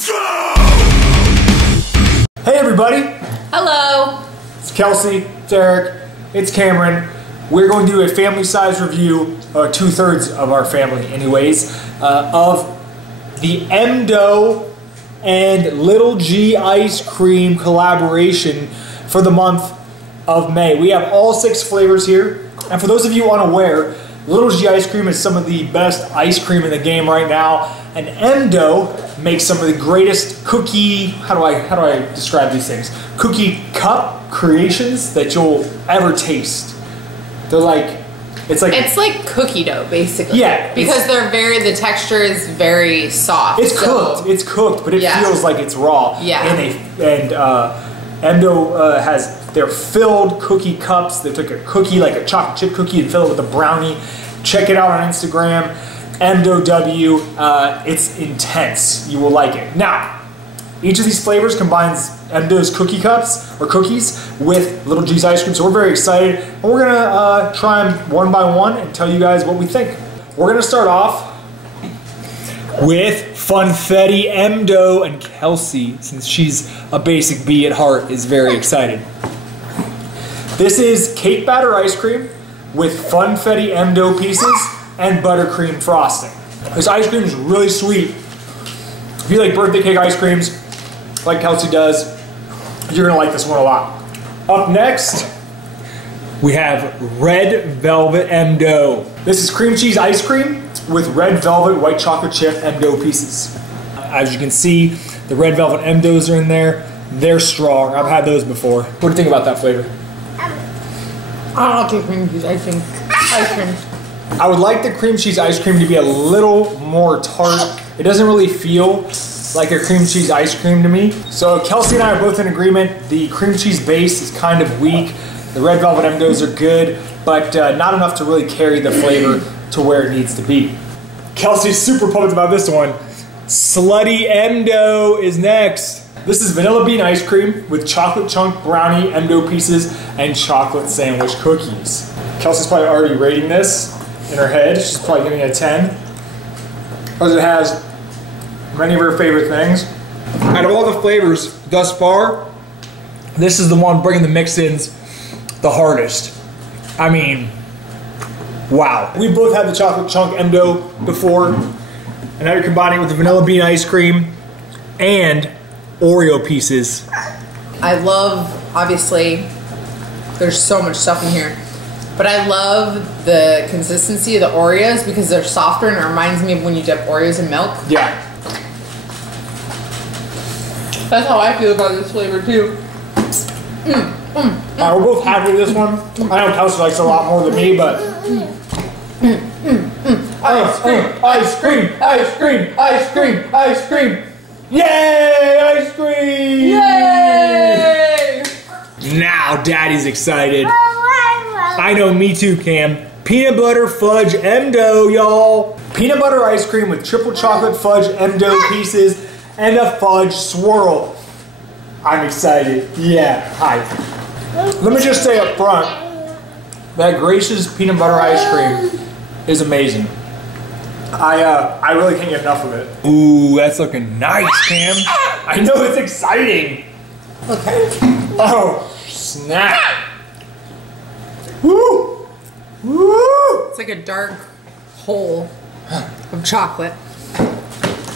Let's go! Hey everybody! Hello! It's Kelsey, it's Eric, it's Cameron. We're going to do a family size review, or 2/3 of our family anyways, of the Mdoughw and Little G ice cream collaboration for the month of May. We have all 6 flavors here. And for those of you unaware, Little G ice cream is some of the best ice cream in the game right now. And Mdoughw makes some of the greatest cookie, how do I describe these things? Cookie cup creations that you'll ever taste. They're like, it's like cookie dough, basically. Yeah. Because the texture is very soft. It's cooked, but it feels like it's raw. Yeah. And Mdoughw has their filled cookie cups. They took a cookie, like a chocolate chip cookie, and fill it with a brownie. Check it out on Instagram, Mdoughw. It's intense. You will like it. Now, each of these flavors combines Mdoughw's cookie cups, or cookies, with Little G's ice cream. So we're very excited. And we're gonna try them one by one and tell you guys what we think. We're gonna start off with Funfetti. Mdoughw and Kelsey, since she's a basic bee at heart, is very excited. This is cake batter ice cream with Funfetti Mdoughw pieces and buttercream frosting. This ice cream is really sweet. If you like birthday cake ice creams, like Kelsey does, you're gonna like this one a lot. Up next, we have Red Velvet Mdoughw. This is cream cheese ice cream with red velvet white chocolate chip Mdoughw pieces. As you can see, the red velvet Mdoughs are in there. They're strong. I've had those before. What do you think about that flavor? I don't like cream cheese ice cream. I would like the cream cheese ice cream to be a little more tart. It doesn't really feel like a cream cheese ice cream to me. So Kelsey and I are both in agreement. The cream cheese base is kind of weak. The red velvet Mdoughs are good, but not enough to really carry the flavor to where it needs to be. Kelsey's super pumped about this one. Slutty Mdoughw is next. This is vanilla bean ice cream with chocolate chunk brownie Mdoughw pieces and chocolate sandwich cookies. Kelsey's probably already rating this in her head. She's probably giving it a 10. Because it has many of her favorite things. Out of all the flavors thus far, this is the one bringing the mix-ins the hardest. I mean, wow. We both had the chocolate chunk Mdoughw before, and now you're combining it with the vanilla bean ice cream and Oreo pieces. I love, obviously, there's so much stuff in here, but I love the consistency of the Oreos because they're softer and it reminds me of when you dip Oreos in milk. Yeah. That's how I feel about this flavor too. We're both happy with this one. I know Kelsey likes it a lot more than me, but ice cream, ice cream, ice cream, ice cream, ice cream. Yay! Ice cream! Yay! Now Daddy's excited. I know, me too, Cam. Peanut butter fudge Mdoughw, y'all. Peanut butter ice cream with triple chocolate fudge Mdoughw pieces and a fudge swirl. I'm excited. Yeah, hi. Let me just say up front that Grace's peanut butter ice cream is amazing. I really can't get enough of it. Ooh, that's looking nice, Cam. I know, it's exciting. Okay. Oh, snap. Woo! Woo! It's like a dark hole of chocolate.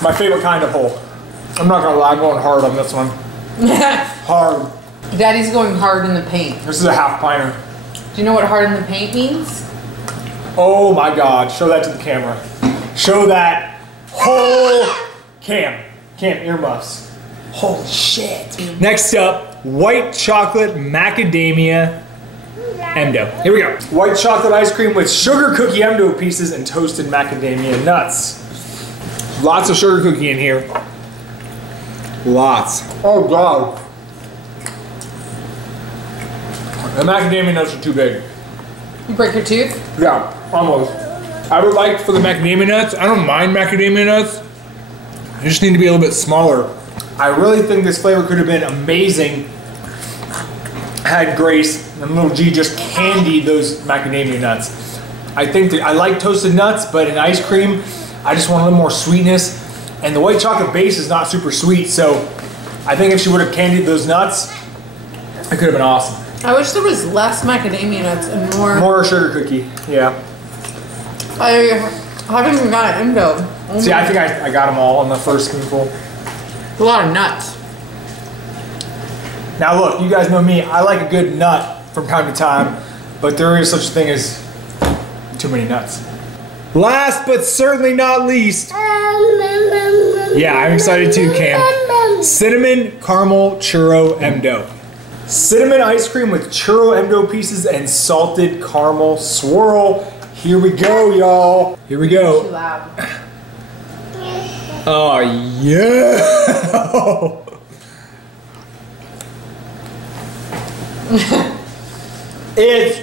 My favorite kind of hole. I'm not gonna lie, I'm going hard on this one. Hard. Daddy's going hard in the paint. This is a half pinter. Do you know what hard in the paint means? Oh my God, show that to the camera. Show that whole Cam, earmuffs. Holy shit. Next up, white chocolate macadamia Mdoughw. Here we go. White chocolate ice cream with sugar cookie Mdoughw pieces and toasted macadamia nuts. Lots of sugar cookie in here. Lots. Oh God. The macadamia nuts are too big. You break your tooth? Yeah, almost. I would like for the macadamia nuts, I don't mind macadamia nuts. They just need to be a little bit smaller. I really think this flavor could have been amazing had Grace and Little G just candied those macadamia nuts. I think that I like toasted nuts, but in ice cream, I just want a little more sweetness And the white chocolate base is not super sweet, so I think if she would have candied those nuts, it could have been awesome. I wish there was less macadamia nuts and more. More sugar cookie, yeah. I haven't even got an Mdoughw. See, I think I got them all on the first spoonful. A lot of nuts. Now look, you guys know me, I like a good nut from time to time, but there is such a thing as too many nuts. Last but certainly not least, yeah, I'm excited too, Cam. Cinnamon Caramel Churro Mdoughw. Cinnamon ice cream with churro Mdoughw pieces and salted caramel swirl. Here we go, y'all. Here we go. Too loud. Oh, yeah. It's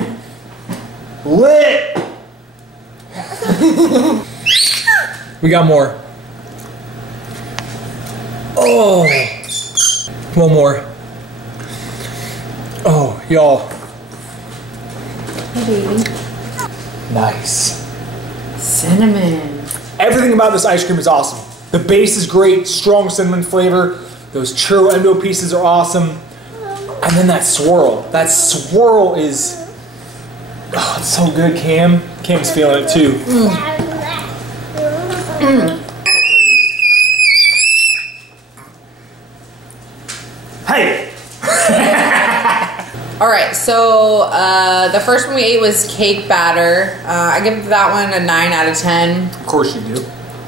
lit. We got more. Oh, one more. Oh, y'all. Hey, baby. Nice. Cinnamon. Everything about this ice cream is awesome. The base is great, strong cinnamon flavor. Those churro Mdoughw pieces are awesome. And then that swirl. That swirl is, oh, it's so good, Cam. Cam's feeling it too. Hey! All right, so the first one we ate was cake batter. I give that one a 9 out of 10. Of course you do.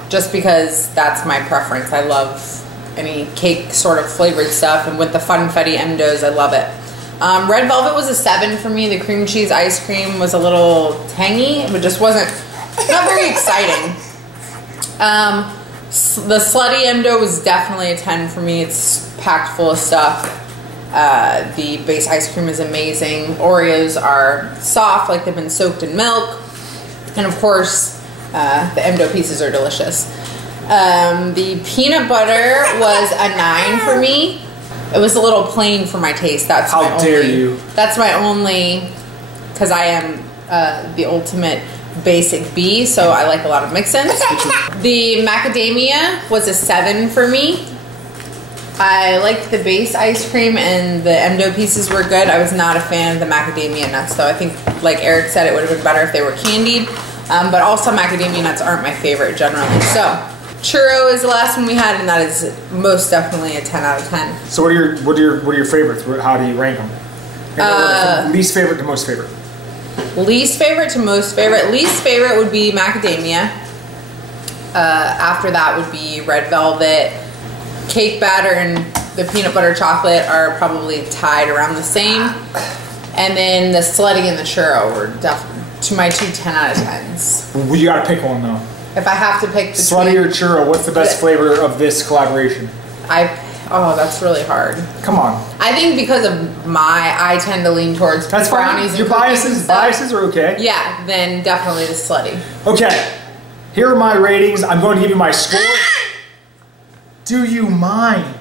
Just because that's my preference. I love any cake sort of flavored stuff, and with the Funfetti Mdoughs, I love it. Red Velvet was a 7 for me. The cream cheese ice cream was a little tangy, but just wasn't, not very exciting. The Slutty Mdoughw was definitely a 10 for me. It's packed full of stuff. The base ice cream is amazing. Oreos are soft, like they've been soaked in milk. And of course, the Mdoughw pieces are delicious. The peanut butter was a 9 for me. It was a little plain for my taste. That's How my dare only, you. That's my only, because I am the ultimate basic B, so I like a lot of mix-ins. The macadamia was a 7 for me. I liked the base ice cream and the Mdoughw pieces were good. I was not a fan of the macadamia nuts though. I think, like Eric said, it would have been better if they were candied. But also macadamia nuts aren't my favorite generally. So churro is the last one we had, and that is most definitely a 10 out of 10. So what are your favorites? How do you rank them? From least favorite to most favorite. Least favorite to most favorite. Least favorite would be macadamia. After that would be red velvet. Cake batter and the peanut butter chocolate are probably tied around the same. And then the slutty and the churro were definitely to my 2 10 out of 10s. Well, you gotta pick one though. If I have to pick between Slutty or churro, what's the best flavor of this collaboration? Oh, that's really hard. Come on. I think because of I tend to lean towards That's brownies fine. Your and cookies and stuff. biases are okay. Yeah, then definitely the slutty. Okay, here are my ratings. I'm going to give you my score. Do you mind?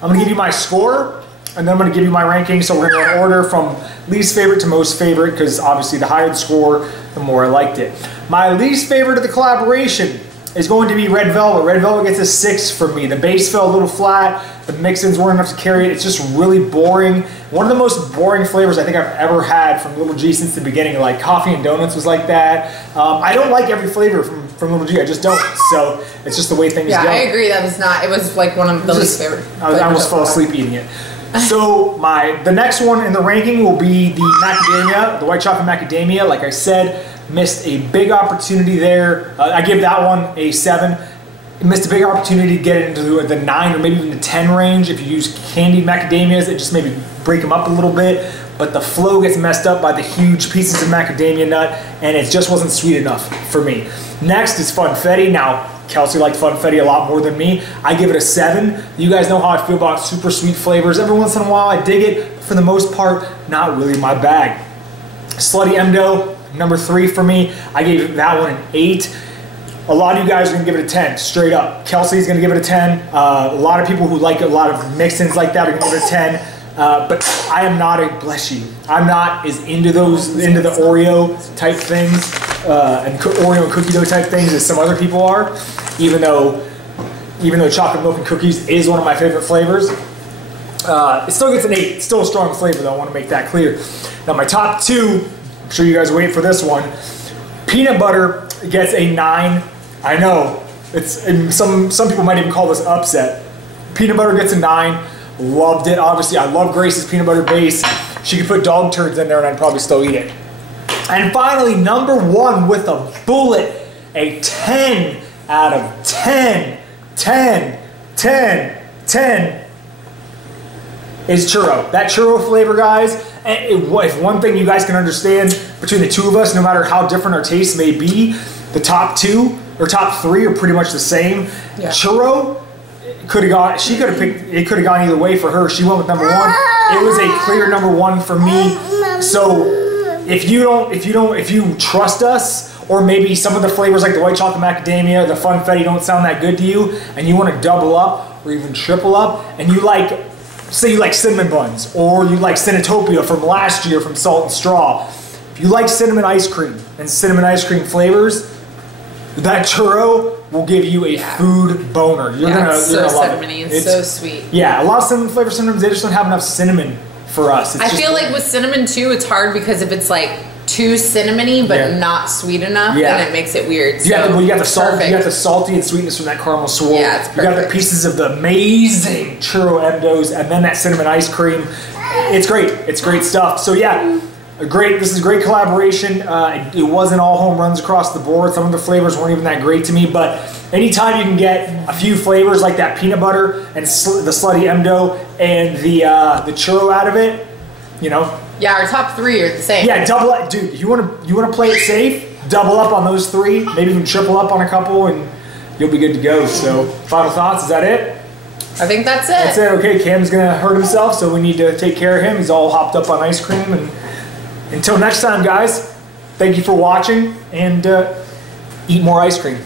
I'm going to give you my score, and then I'm going to give you my ranking. So we're going to go in order from least favorite to most favorite, because obviously the higher the score, the more I liked it. My least favorite of the collaboration is going to be Red Velvet. Red Velvet gets a 6 from me. The base fell a little flat. The mix-ins weren't enough to carry it. It's just really boring. One of the most boring flavors I think I've ever had from Little G since the beginning. Like coffee and donuts was like that. I don't like every flavor from Little G. I just don't. So it's just the way things go. Yeah, I agree. That was not. It was like one of the least favorite. I almost fell asleep eating it. So the next one in the ranking will be the macadamia, the white chocolate macadamia. Like I said, missed a big opportunity there. I give that one a 7. Missed a big opportunity to get it into the 9 or maybe even the 10 range. If you use candied macadamias, it just maybe break them up a little bit. But the flow gets messed up by the huge pieces of macadamia nut, and it just wasn't sweet enough for me. Next is Funfetti. Now, Kelsey liked Funfetti a lot more than me. I give it a 7. You guys know how I feel about super sweet flavors. Every once in a while, I dig it. But for the most part, not really my bag. Slutty Mdoughw, number 3 for me. I gave that one an 8. A lot of you guys are going to give it a 10, straight up. Kelsey's going to give it a 10. A lot of people who like a lot of mix-ins like that are going to give it a 10. But I am not bless you, I'm not as into the Oreo type things and Oreo and cookie dough type things as some other people are. Even though even though chocolate milk and cookies is one of my favorite flavors. It still gets an 8. It's still a strong flavor though, I want to make that clear. Now my top 2, I'm sure you guys are waiting for this one. Peanut butter gets a 9. I know, it's, and some people might even call this upset. Peanut butter gets a 9. Loved it. Obviously, I love Grace's peanut butter base. She could put dog turds in there and I'd probably still eat it. And finally, number 1 with a bullet, a 10 out of 10, 10, 10, 10 is churro. That churro flavor, guys, if one thing you guys can understand between the two of us, no matter how different our tastes may be, the top 2 or top 3 are pretty much the same. Yeah. Churro could have gone. She could have picked. It could have gone either way for her. She went with number 1. It was a clear number 1 for me. So if you trust us, or maybe some of the flavors like the white chocolate macadamia, the funfetti don't sound that good to you, and you want to double up or even triple up, and you like, say you like cinnamon buns, or you like Cinnatopia from last year from Salt and Straw. If you like cinnamon ice cream and cinnamon ice cream flavors, that churro will give you a food boner. You're gonna love it. It's so sweet. Yeah, a lot of cinnamon flavors, sometimes they just don't have enough cinnamon for us. I feel like with cinnamon too, it's hard because if it's like too cinnamony but not sweet enough, then it makes it weird. You got the salt, you got the salty and sweetness from that caramel swirl. Yeah, it's perfect. You got the pieces of the amazing churro Mdoughs, and then that cinnamon ice cream. It's great. It's great stuff. So yeah. This is a great collaboration. It wasn't all home runs across the board. Some of the flavors weren't even that great to me, but anytime you can get a few flavors like that peanut butter and the slutty Mdoughw and the churro out of it, you know. Yeah, our top 3 are the same. Yeah, double up, dude. You want to play it safe? Double up on those 3, maybe even triple up on a couple, and you'll be good to go. So, final thoughts? Is that it? I think that's it. That's it. Okay, Cam's gonna hurt himself, so we need to take care of him. He's all hopped up on ice cream and. Until next time, guys, thank you for watching, and eat more ice cream.